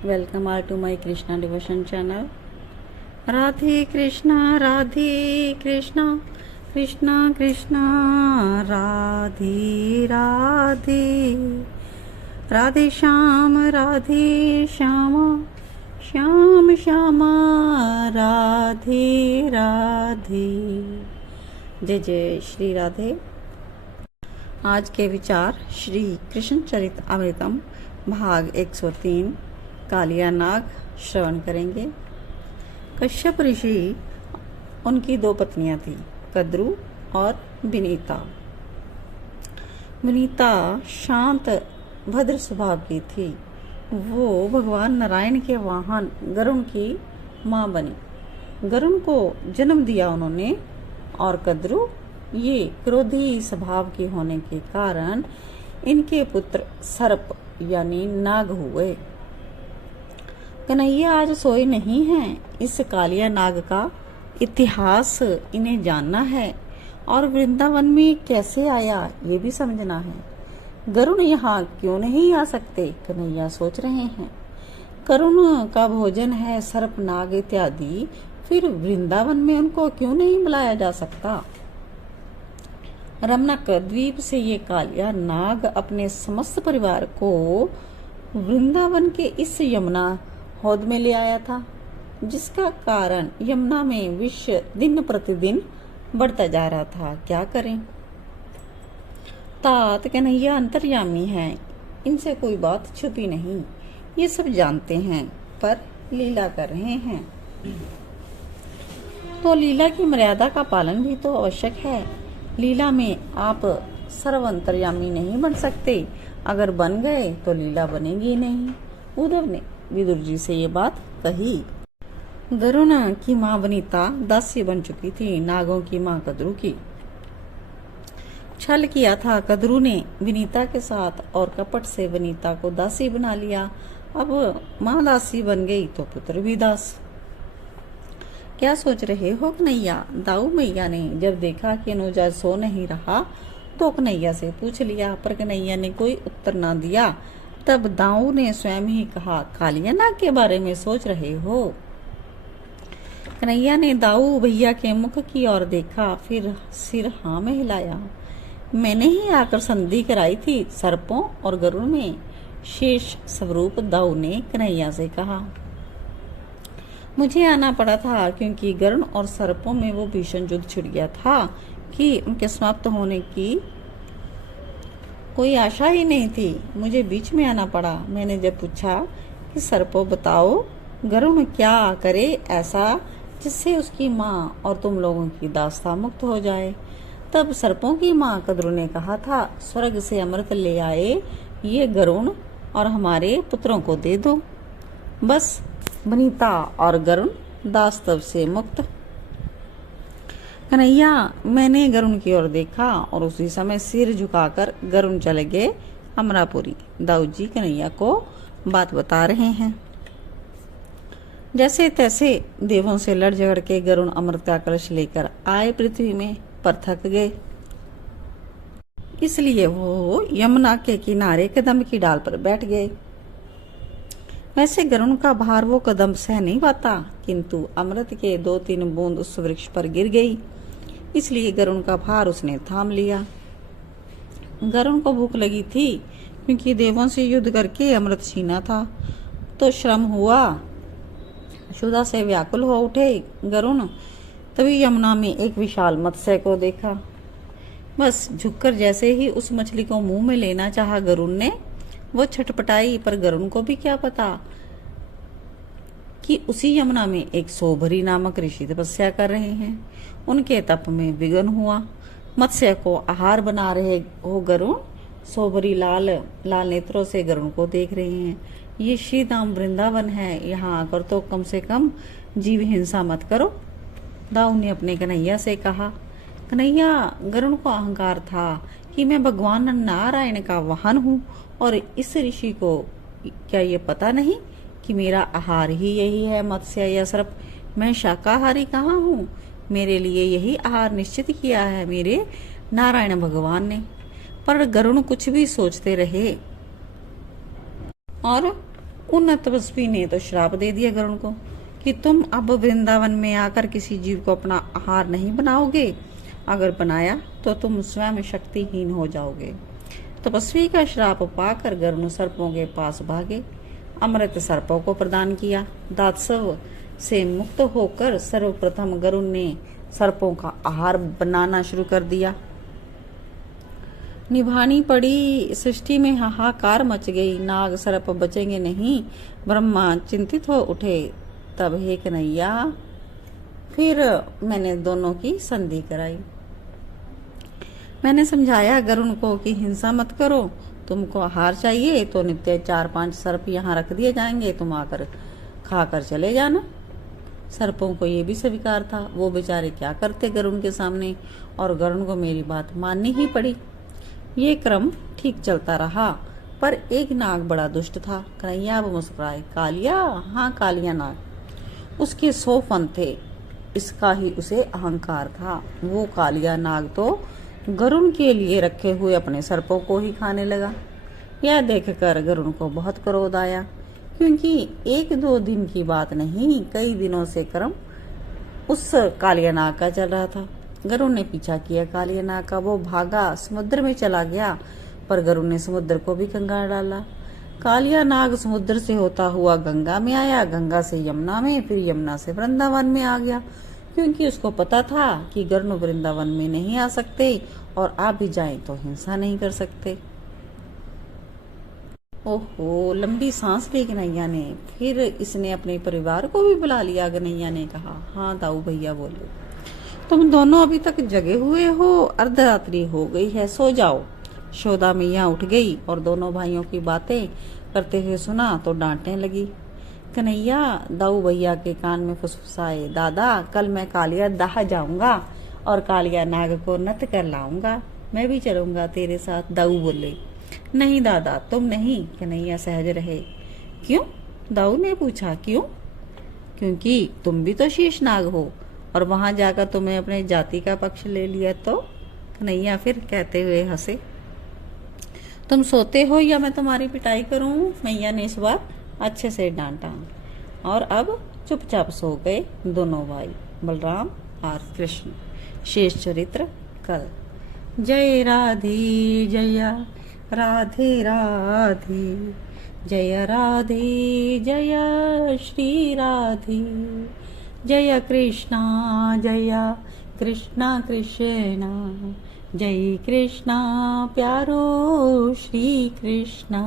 Welcome all to my Krishna devotion channel. Radhe Krishna, Radhe Krishna, Krishna Krishna, Radhe Radhe, Radhe Sham, Radhe Shama, Sham Shama, Radhe Radhe. जय जय श्री राधे। आज के विचार श्री कृष्ण चरित अमृतम भाग 103 कालिया नाग श्रवण करेंगे। कश्यप ऋषि, उनकी दो पत्नियां थी, कद्रु और विनीता। विनीता शांत भद्र स्वभाव की थी। वो भगवान नारायण के वाहन गरुण की माँ बनी। गरुण को जन्म दिया उन्होंने, और कद्रु ये क्रोधी स्वभाव के होने के कारण इनके पुत्र सर्प यानी नाग हुए। कन्हैया आज सोए नहीं हैं। इस कालिया नाग का इतिहास इन्हें जानना है और वृंदावन में कैसे आया ये भी समझना है। गरुण यहाँ क्यों नहीं आ सकते, कन्हैया सोच रहे हैं। गरुण का भोजन है सर्प नाग इत्यादि, फिर वृंदावन में उनको क्यों नहीं बुलाया जा सकता। रमणक द्वीप से ये कालिया नाग अपने समस्त परिवार को वृंदावन के इस यमुना हौद में ले आया था, जिसका कारण यमुना में विष दिन प्रतिदिन बढ़ता जा रहा था। क्या करें। तात कन्हैया अंतर्यामी है, इनसे कोई बात छुपी नहीं, ये सब जानते हैं, पर लीला कर रहे हैं। तो लीला की मर्यादा का पालन भी तो आवश्यक है। लीला में आप सर्व अंतर्यामी नहीं बन सकते, अगर बन गए तो लीला बनेगी नहीं। उद्धव ने विदुर जी से ये बात कही। गरुण की माँ वनिता दासी बन चुकी थी, नागों की माँ कद्रु की। छल किया था कद्रु ने विनीता के साथ और कपट से वनिता को दासी बना लिया। अब माँ दासी बन गई तो पुत्र भी दास। क्या सोच रहे हो कन्हैया। दाऊ मैया ने जब देखा कि अनुजा सो नहीं रहा तो कन्हैया से पूछ लिया, पर कन्हैया ने कोई उत्तर ना दिया। तब दाऊ ने स्वयं ही कहा, कालिया नाग के बारे में सोच रहे हो। कन्हैया ने दाऊ भैया के मुख की ओर देखा, फिर सिर हाँ में हिलाया। मैंने ही आकर संधि कराई थी सर्पों और गरुड़ में, शेष स्वरूप दाऊ ने कन्हैया से कहा। मुझे आना पड़ा था क्योंकि गरुड़ और सर्पों में वो भीषण युद्ध छिड़ गया था कि उनके समाप्त होने की कोई आशा ही नहीं थी। मुझे बीच में आना पड़ा। मैंने जब पूछा कि सर्पों बताओ गरुड़ क्या करे ऐसा जिससे उसकी माँ और तुम लोगों की दास्ता मुक्त हो जाए, तब सर्पों की माँ कद्रु ने कहा था, स्वर्ग से अमृत ले आए ये गरुड़ और हमारे पुत्रों को दे दो, बस वनिता और गरुड़ दास्तव से मुक्त। कन्हैया, मैंने गरुड़ की ओर देखा और उसी समय सिर झुकाकर गरुड़ चले गए अमरापुरी। दाऊ जी कन्हैया को बात बता रहे हैं। जैसे तैसे देवों से लड़ झगड़ के गरुड़ अमृत का कलश लेकर आए पृथ्वी में, पर थक गए, इसलिए वो यमुना के किनारे कदम की डाल पर बैठ गए। वैसे गरुड़ का भार वो कदम सह नहीं पाता, किंतु अमृत के 2-3 बूंद उस वृक्ष पर गिर गई, इसलिए गरुड़ का भार उसने थाम लिया। गरुड़ को भूख लगी थी क्योंकि देवों से युद्ध करके अमृत छीना था, तो श्रम हुआ। क्षुधा से व्याकुल हो उठे गरुड़। तभी यमुना में एक विशाल मत्स्य को देखा। बस झुककर जैसे ही उस मछली को मुंह में लेना चाहा गरुड़ ने, वो छटपटाई, पर गरुड़ को भी क्या पता कि उसी यमुना में एक सोभरी नामक ऋषि तपस्या कर रहे हैं। उनके तप में विघ्न हुआ। मत्स्य को आहार बना रहे हो गरुड़ सोभरी लाल लाल नेत्रों से गरुड़ को देख रहे हैं। ये श्री धाम वृंदावन है, यहाँ आकर तो कम से कम जीव हिंसा मत करो। दाऊ ने अपने कन्हैया से कहा। कन्हैया, गरुड़ को अहंकार था कि मैं भगवान नारायण का वाहन हूँ, और इस ऋषि को क्या ये पता नहीं कि मेरा आहार ही यही है, मत्स्य या सर्प। मैं शाकाहारी कहाँ हूँ, मेरे लिए यही आहार निश्चित किया है मेरे नारायण भगवान ने। पर गरुड़ कुछ भी सोचते रहे और उन तपस्वी ने तो श्राप दे दिया गरुण को कि तुम अब वृंदावन में आकर किसी जीव को अपना आहार नहीं बनाओगे, अगर बनाया तो तुम स्वयं शक्तिहीन हो जाओगे। तपस्वी का श्राप पाकर गरुण सर्पों के पास भागे, अमृत सर्पों को प्रदान किया। दातस्व से मुक्त होकर सर्वप्रथम गरुण ने सर्पों का आहार बनाना शुरू कर दिया। निभानी पड़ी सृष्टि में हाहाकार मच गई, नाग सर्प बचेंगे नहीं। ब्रह्मा चिंतित हो उठे, तब हे कन्हैया फिर मैंने दोनों की संधि कराई। मैंने समझाया गरुण को कि हिंसा मत करो, तुमको आहार चाहिए तो नित्य 4-5 सर्प यहाँ रख दिए जाएंगे, तुम आकर खाकर चले जाना। सर्पों को ये भी स्वीकार था, वो बेचारे क्या करते गरुण के सामने, और गरुण को मेरी बात माननी ही पड़ी। ये क्रम ठीक चलता रहा, पर एक नाग बड़ा दुष्ट था। कन्हैया अब मुस्कुराए। कालिया? हाँ, कालिया नाग। उसके 100 फन थे, इसका ही उसे अहंकार था। वो कालिया नाग तो गरुण के लिए रखे हुए अपने सर्पों को ही खाने लगा। यह देखकर गरुण को बहुत क्रोध आया, क्योंकि 1-2 दिन की बात नहीं, कई दिनों से क्रम उस कालिया नाग का चल रहा था। गरुण ने पीछा किया कालिया नाग का, वो भागा, समुद्र में चला गया, पर गरुण ने समुद्र को भी गंगा डाला। कालिया नाग समुद्र से होता हुआ गंगा में आया, गंगा से यमुना में, फिर यमुना से वृंदावन में आ गया, क्योंकि उसको पता था कि गरुण वृंदावन में नहीं आ सकते, और आ भी जाएं तो हिंसा नहीं कर सकते। ओहो, लंबी सांस ली कन्हैया ने। फिर इसने अपने परिवार को भी बुला लिया। कन्हैया ने कहा, हाँ दाऊ भैया बोले, तुम दोनों अभी तक जगे हुए हो, अर्धरात्रि हो गई है, सो जाओ। यशोदा मैया उठ गई और दोनों भाइयों की बातें करते हुए सुना तो डांटने लगी। कन्हैया दाऊ भैया के कान में फुसफुसाए, दादा कल मैं कालिया दाह जाऊंगा और कालिया नाग को नत कर लाऊंगा, मैं भी चलूंगा तेरे साथ। दाऊ बोले, नहीं दादा तुम नहीं। कन्हैया सहज रहे। क्यों? दाऊ ने पूछा। क्यों? क्योंकि तुम भी तो शेष नाग हो, और वहां जाकर तुम्हें अपने जाति का पक्ष ले लिया तो। कन्हैया फिर कहते हुए हंसे, तुम सोते हो या मैं तुम्हारी पिटाई करूं? मैया ने इस बार अच्छे से डांटा, और अब चुपचाप सो गए दोनों भाई, बलराम और कृष्ण। शेष चरित्र कल। जय राधे जया राधे राधे, जय राधे जय श्री राधे, जय कृष्णा कृष्णा, जय कृष्णा प्यारो श्री कृष्णा।